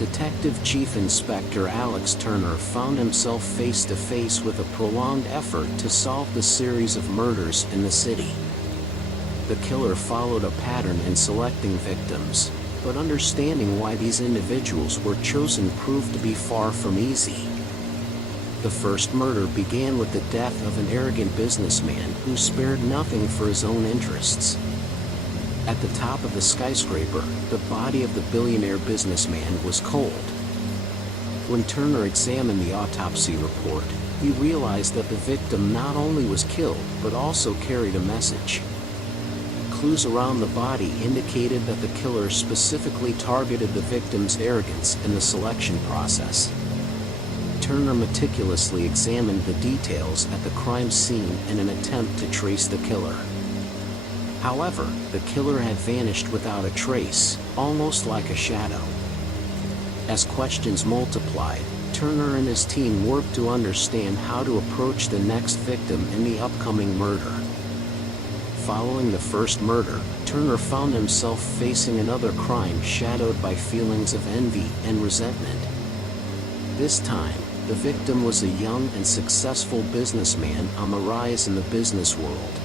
Detective Chief Inspector Alex Turner found himself face to face with a prolonged effort to solve the series of murders in the city. The killer followed a pattern in selecting victims, but understanding why these individuals were chosen proved to be far from easy. The first murder began with the death of an arrogant businessman who spared nothing for his own interests. At the top of the skyscraper, the body of the billionaire businessman was cold. When Turner examined the autopsy report, he realized that the victim not only was killed but also carried a message. Clues around the body indicated that the killer specifically targeted the victim's arrogance in the selection process. Turner meticulously examined the details at the crime scene in an attempt to trace the killer. However, the killer had vanished without a trace, almost like a shadow. As questions multiplied, Turner and his team worked to understand how to approach the next victim in the upcoming murder. Following the first murder, Turner found himself facing another crime shadowed by feelings of envy and resentment. This time, the victim was a young and successful businessman on the rise in the business world.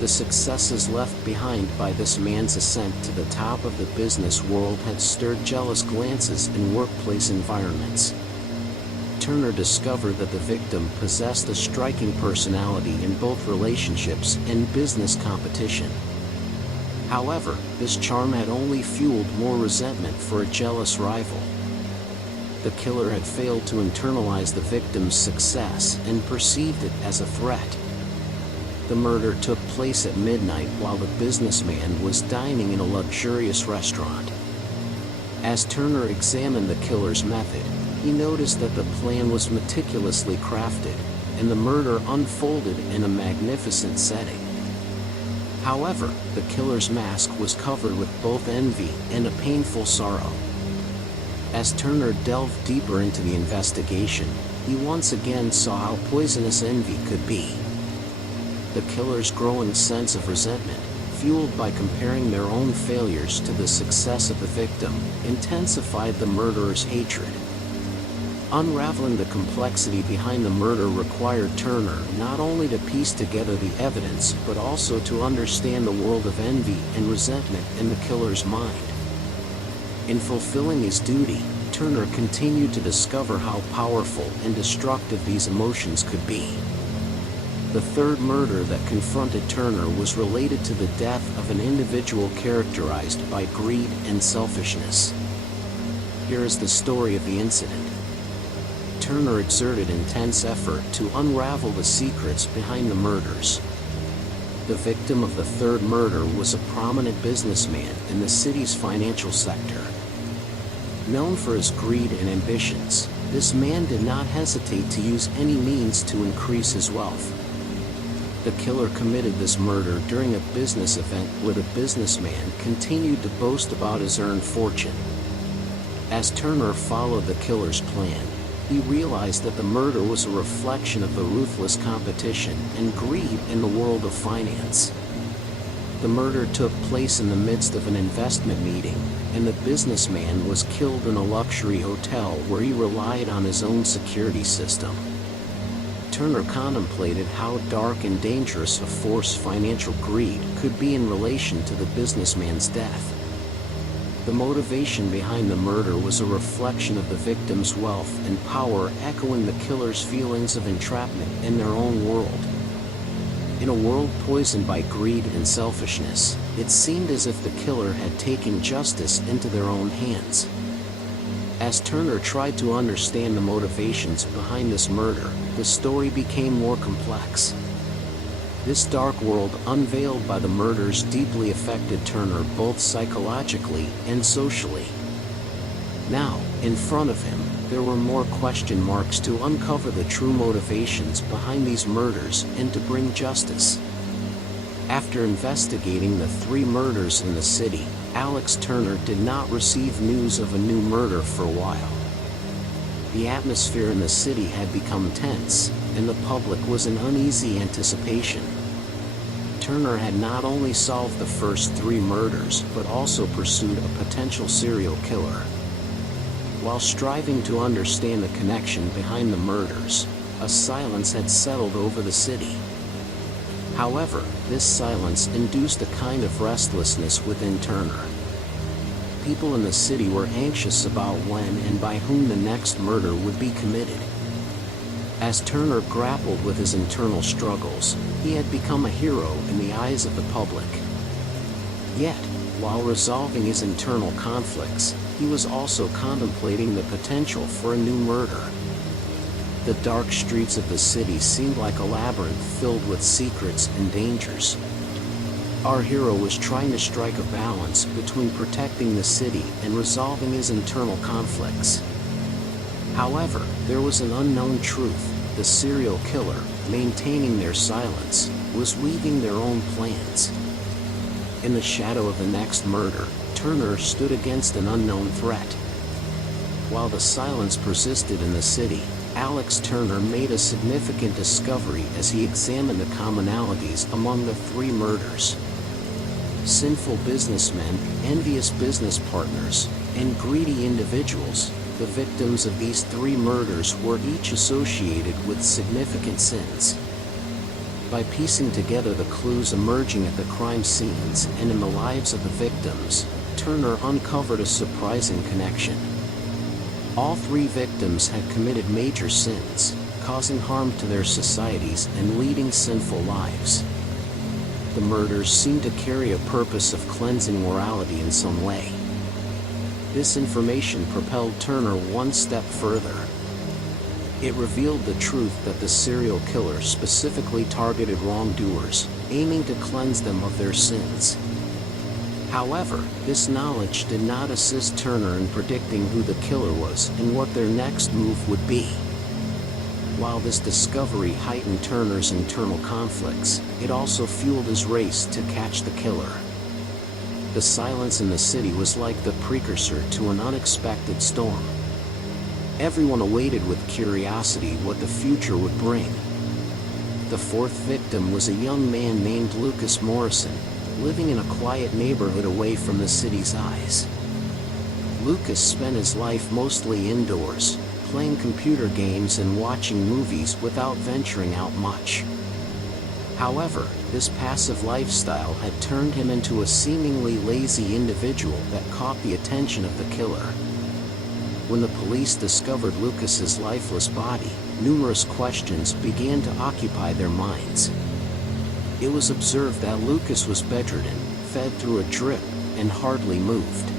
The successes left behind by this man's ascent to the top of the business world had stirred jealous glances in workplace environments. Turner discovered that the victim possessed a striking personality in both relationships and business competition. However, this charm had only fueled more resentment for a jealous rival. The killer had failed to internalize the victim's success and perceived it as a threat. The murder took place at midnight while the businessman was dining in a luxurious restaurant. As Turner examined the killer's method, he noticed that the plan was meticulously crafted, and the murder unfolded in a magnificent setting. However, the killer's mask was covered with both envy and a painful sorrow. As Turner delved deeper into the investigation, he once again saw how poisonous envy could be. The killer's growing sense of resentment, fueled by comparing their own failures to the success of the victim, intensified the murderer's hatred. Unraveling the complexity behind the murder required Turner not only to piece together the evidence but also to understand the world of envy and resentment in the killer's mind. In fulfilling his duty, Turner continued to discover how powerful and destructive these emotions could be. The third murder that confronted Turner was related to the death of an individual characterized by greed and selfishness. Here is the story of the incident. Turner exerted intense effort to unravel the secrets behind the murders. The victim of the third murder was a prominent businessman in the city's financial sector. Known for his greed and ambitions, this man did not hesitate to use any means to increase his wealth. The killer committed this murder during a business event where the businessman continued to boast about his earned fortune. As Turner followed the killer's plan, he realized that the murder was a reflection of the ruthless competition and greed in the world of finance. The murder took place in the midst of an investment meeting, and the businessman was killed in a luxury hotel where he relied on his own security system. Turner contemplated how dark and dangerous a force financial greed could be in relation to the businessman's death. The motivation behind the murder was a reflection of the victim's wealth and power, echoing the killer's feelings of entrapment in their own world. In a world poisoned by greed and selfishness, it seemed as if the killer had taken justice into their own hands. As Turner tried to understand the motivations behind this murder, the story became more complex. This dark world unveiled by the murders deeply affected Turner both psychologically and socially. Now, in front of him, there were more question marks to uncover the true motivations behind these murders and to bring justice. After investigating the 3 murders in the city, Alex Turner did not receive news of a new murder for a while. The atmosphere in the city had become tense, and the public was in uneasy anticipation. Turner had not only solved the first 3 murders but also pursued a potential serial killer. While striving to understand the connection behind the murders, a silence had settled over the city. However, this silence induced a kind of restlessness within Turner. People in the city were anxious about when and by whom the next murder would be committed. As Turner grappled with his internal struggles, he had become a hero in the eyes of the public. Yet, while resolving his internal conflicts, he was also contemplating the potential for a new murder. The dark streets of the city seemed like a labyrinth filled with secrets and dangers. Our hero was trying to strike a balance between protecting the city and resolving his internal conflicts. However, there was an unknown truth. The serial killer, maintaining their silence, was weaving their own plans. In the shadow of the next murder, Turner stood against an unknown threat. While the silence persisted in the city, Alex Turner made a significant discovery as he examined the commonalities among the three murders. Sinful businessmen, envious business partners, and greedy individuals, the victims of these three murders were each associated with significant sins. By piecing together the clues emerging at the crime scenes and in the lives of the victims, Turner uncovered a surprising connection. All three victims had committed major sins, causing harm to their societies and leading sinful lives. The murders seemed to carry a purpose of cleansing morality in some way. This information propelled Turner one step further. It revealed the truth that the serial killer specifically targeted wrongdoers, aiming to cleanse them of their sins. However, this knowledge did not assist Turner in predicting who the killer was and what their next move would be. While this discovery heightened Turner's internal conflicts, it also fueled his race to catch the killer. The silence in the city was like the precursor to an unexpected storm. Everyone awaited with curiosity what the future would bring. The fourth victim was a young man named Lucas Morrison, living in a quiet neighborhood away from the city's eyes. Lucas spent his life mostly indoors, playing computer games and watching movies without venturing out much. However, this passive lifestyle had turned him into a seemingly lazy individual that caught the attention of the killer. When the police discovered Lucas's lifeless body, numerous questions began to occupy their minds. It was observed that Lucas was bedridden, fed through a drip, and hardly moved.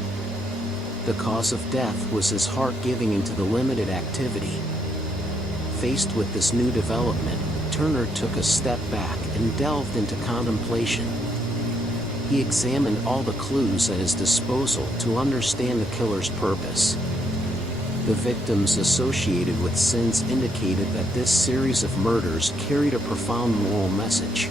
The cause of death was his heart giving into the limited activity. Faced with this new development, Turner took a step back and delved into contemplation. He examined all the clues at his disposal to understand the killer's purpose. The victims associated with sins indicated that this series of murders carried a profound moral message.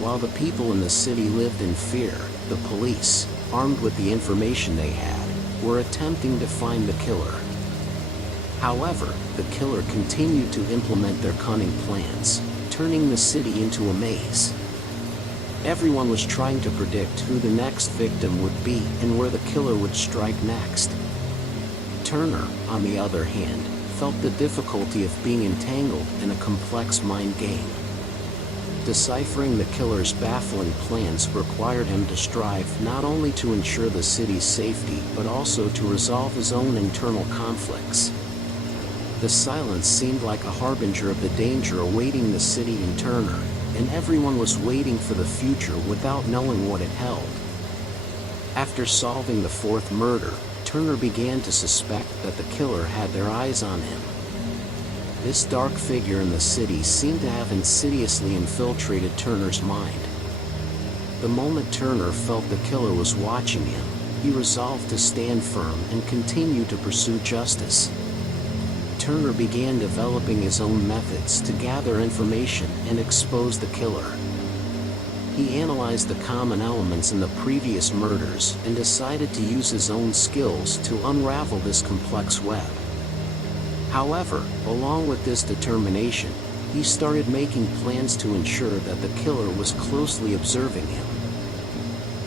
While the people in the city lived in fear, the police, armed with the information they had, were attempting to find the killer. However, the killer continued to implement their cunning plans, turning the city into a maze. Everyone was trying to predict who the next victim would be and where the killer would strike next. Turner, on the other hand, felt the difficulty of being entangled in a complex mind game. Deciphering the killer's baffling plans required him to strive not only to ensure the city's safety but also to resolve his own internal conflicts. The silence seemed like a harbinger of the danger awaiting the city and Turner, and everyone was waiting for the future without knowing what it held. After solving the fourth murder, Turner began to suspect that the killer had their eyes on him. This dark figure in the city seemed to have insidiously infiltrated Turner's mind. The moment Turner felt the killer was watching him, he resolved to stand firm and continue to pursue justice. Turner began developing his own methods to gather information and expose the killer. He analyzed the common elements in the previous murders and decided to use his own skills to unravel this complex web. However, along with this determination, he started making plans to ensure that the killer was closely observing him.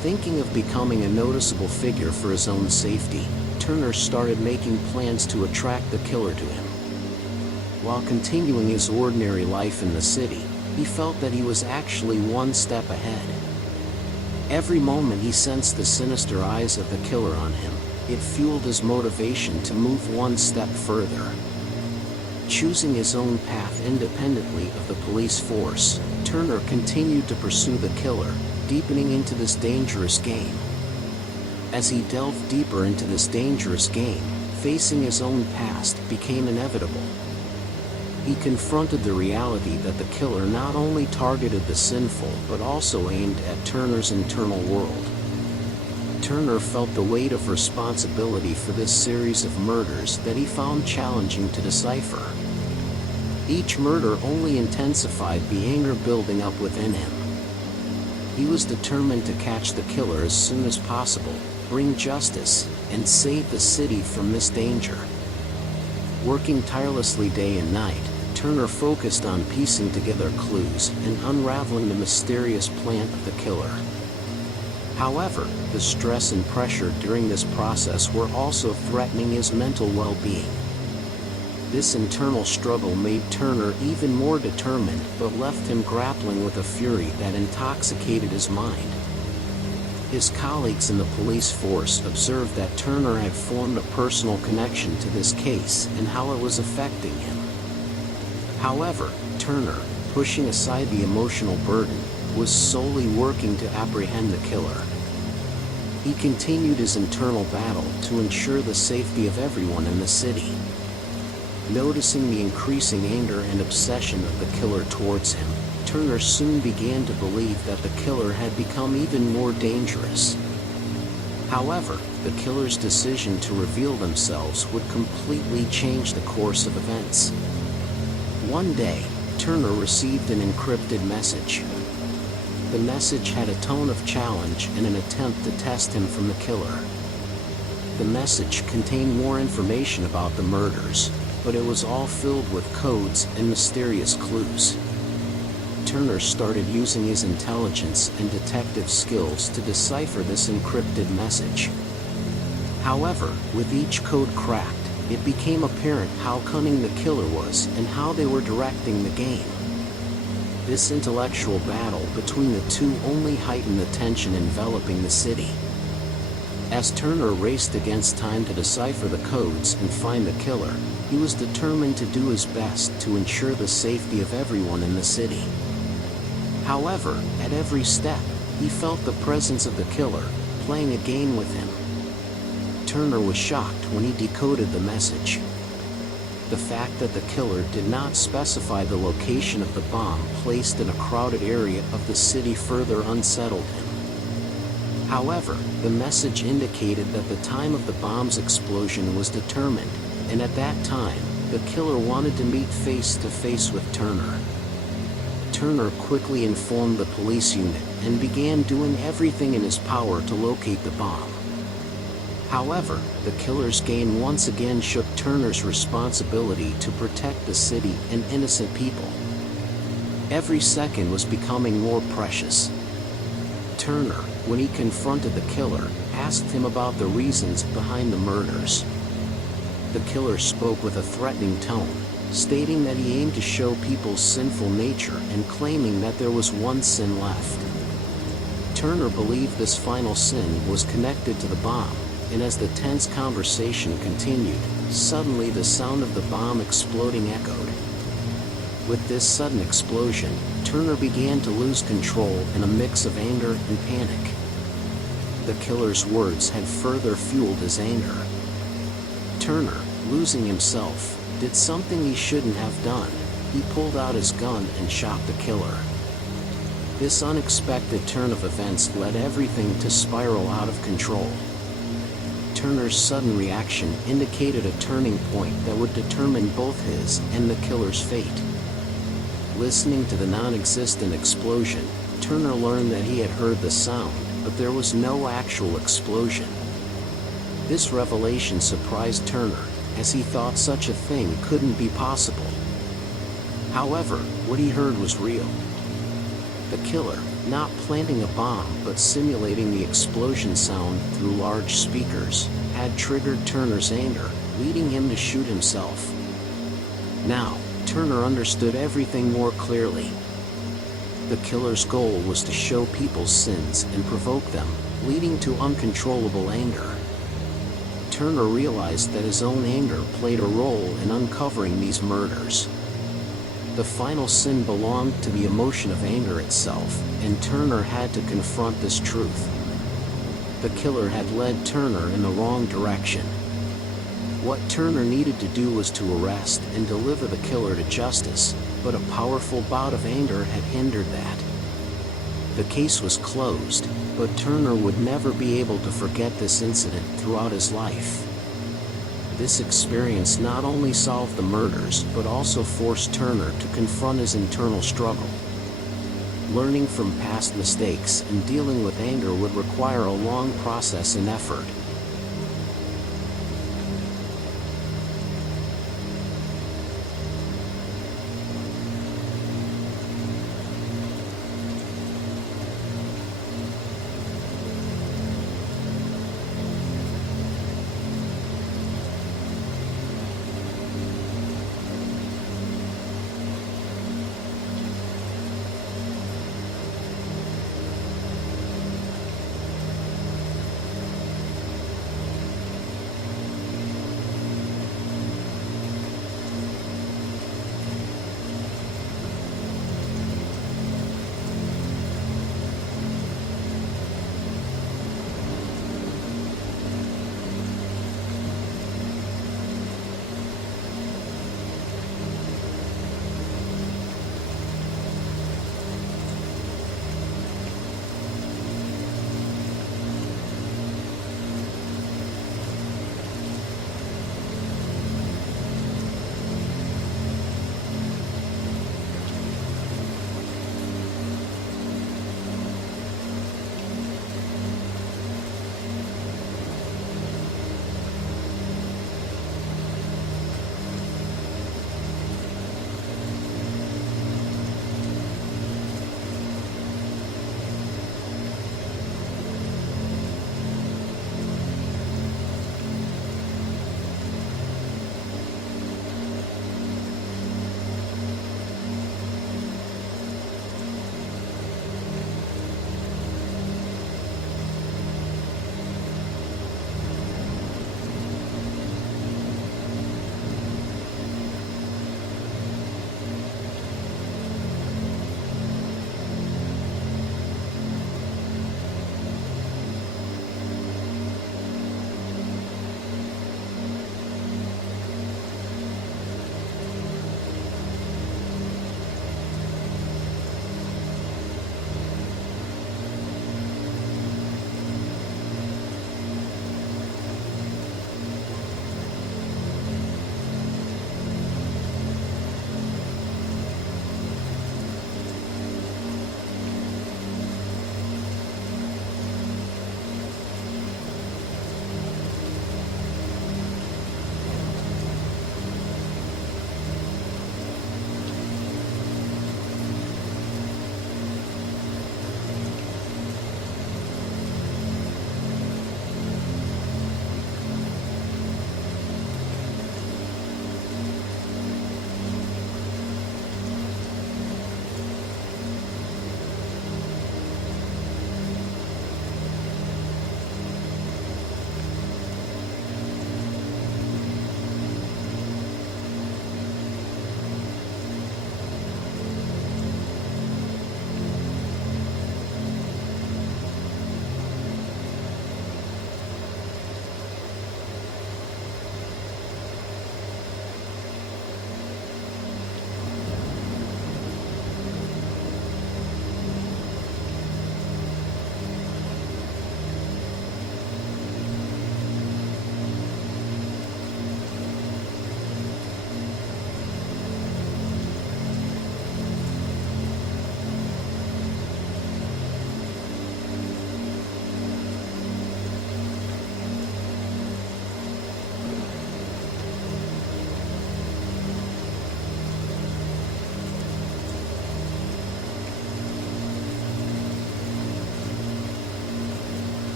Thinking of becoming a noticeable figure for his own safety, Turner started making plans to attract the killer to him. While continuing his ordinary life in the city, he felt that he was actually one step ahead. Every moment he sensed the sinister eyes of the killer on him, it fueled his motivation to move one step further. Choosing his own path independently of the police force, Turner continued to pursue the killer, deepening into this dangerous game. As he delved deeper into this dangerous game, facing his own past became inevitable. He confronted the reality that the killer not only targeted the sinful but also aimed at Turner's internal world. Turner felt the weight of responsibility for this series of murders that he found challenging to decipher. Each murder only intensified the anger building up within him. He was determined to catch the killer as soon as possible, bring justice, and save the city from this danger. Working tirelessly day and night, Turner focused on piecing together clues and unraveling the mysterious plan of the killer. However, the stress and pressure during this process were also threatening his mental well-being. This internal struggle made Turner even more determined but left him grappling with a fury that intoxicated his mind. His colleagues in the police force observed that Turner had formed a personal connection to this case and how it was affecting him. However, Turner, pushing aside the emotional burden, was solely working to apprehend the killer. He continued his internal battle to ensure the safety of everyone in the city. Noticing the increasing anger and obsession of the killer towards him, Turner soon began to believe that the killer had become even more dangerous. However, the killer's decision to reveal themselves would completely change the course of events. One day, Turner received an encrypted message. The message had a tone of challenge and an attempt to test him from the killer. The message contained more information about the murders, but it was all filled with codes and mysterious clues. Turner started using his intelligence and detective skills to decipher this encrypted message. However, with each code cracked, it became apparent how cunning the killer was and how they were directing the game. This intellectual battle between the two only heightened the tension enveloping the city. As Turner raced against time to decipher the codes and find the killer, he was determined to do his best to ensure the safety of everyone in the city. However, at every step, he felt the presence of the killer, playing a game with him. Turner was shocked when he decoded the message. The fact that the killer did not specify the location of the bomb placed in a crowded area of the city further unsettled him. However, the message indicated that the time of the bomb's explosion was determined, and at that time, the killer wanted to meet face-to-face with Turner. Turner quickly informed the police unit and began doing everything in his power to locate the bomb. However, the killer's game once again shook Turner's responsibility to protect the city and innocent people. Every second was becoming more precious. Turner, when he confronted the killer, asked him about the reasons behind the murders. The killer spoke with a threatening tone, stating that he aimed to show people's sinful nature and claiming that there was one sin left. Turner believed this final sin was connected to the bomb, and as the tense conversation continued, suddenly the sound of the bomb exploding echoed. With this sudden explosion, Turner began to lose control in a mix of anger and panic. The killer's words had further fueled his anger. Turner, losing himself, did something he shouldn't have done. He pulled out his gun and shot the killer. This unexpected turn of events led everything to spiral out of control. Turner's sudden reaction indicated a turning point that would determine both his and the killer's fate. Listening to the non-existent explosion, Turner learned that he had heard the sound, but there was no actual explosion. This revelation surprised Turner, as he thought such a thing couldn't be possible. However, what he heard was real. The killer, Not planting a bomb but simulating the explosion sound through large speakers had triggered Turner's anger, leading him to shoot himself. Now, Turner understood everything more clearly. The killer's goal was to show people's sins and provoke them, leading to uncontrollable anger. Turner realized that his own anger played a role in uncovering these murders. The final sin belonged to the emotion of anger itself, and Turner had to confront this truth. The killer had led Turner in the wrong direction. What Turner needed to do was to arrest and deliver the killer to justice, but a powerful bout of anger had hindered that. The case was closed, but Turner would never be able to forget this incident throughout his life. This experience not only solved the murders but also forced Turner to confront his internal struggle. Learning from past mistakes and dealing with anger would require a long process and effort,